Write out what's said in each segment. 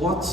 what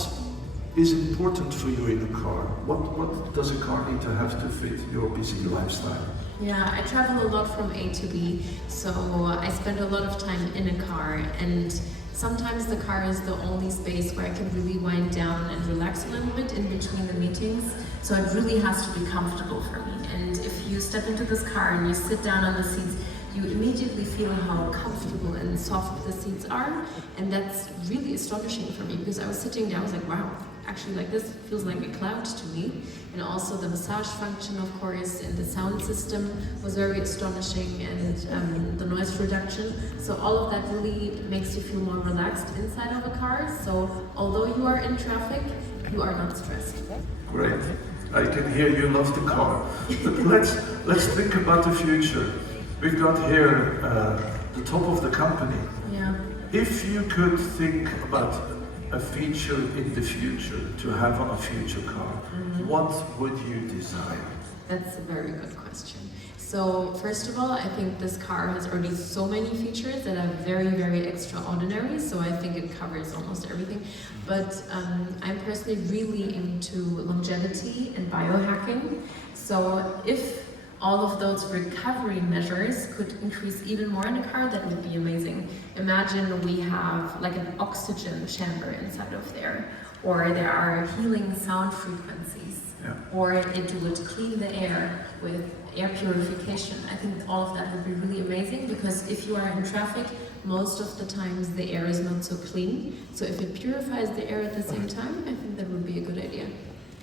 is important for you in a car? What does a car need to have to fit your busy lifestyle? Yeah, I travel a lot from A to B, so I spend a lot of time in a car, and sometimes the car is the only space where I can really wind down and relax a little bit in between the meetings. So it really has to be comfortable for me. And if you step into this car and you sit down on the seats, you immediately feel how comfortable and soft the seats are. And that's really astonishing for me, because I was sitting there, I was like, wow, actually like this feels like a cloud to me. And also the massage function, of course, and the sound system was very astonishing, and the noise reduction. So all of that really makes you feel more relaxed inside of a car. So although you are in traffic, you are not stressed. Great. I can hear you love the car. But let's think about the future. We've got here the top of the company. Yeah. If you could think about a feature in the future to have on a future car, what would you desire? That's a very good question. So first of all, I think this car has already so many features that are very, very extraordinary. So I think it covers almost everything. But I'm personally really into longevity and biohacking. So if all of those recovery measures could increase even more in a car, that would be amazing. Imagine we have like an oxygen chamber inside of there, or there are healing sound frequencies, or it would clean the air with air purification. I think all of that would be really amazing, because if you are in traffic, most of the times the air is not so clean. So if it purifies the air at the same time, I think that would be a good idea.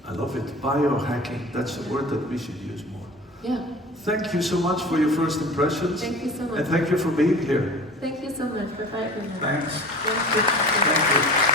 I love it. Biohacking, that's a word that we should use more. Yeah. Thank you so much for your first impressions. Thank you so much. And thank you for being here. Thank you so much for having me. Thanks. Thank you. Thank you.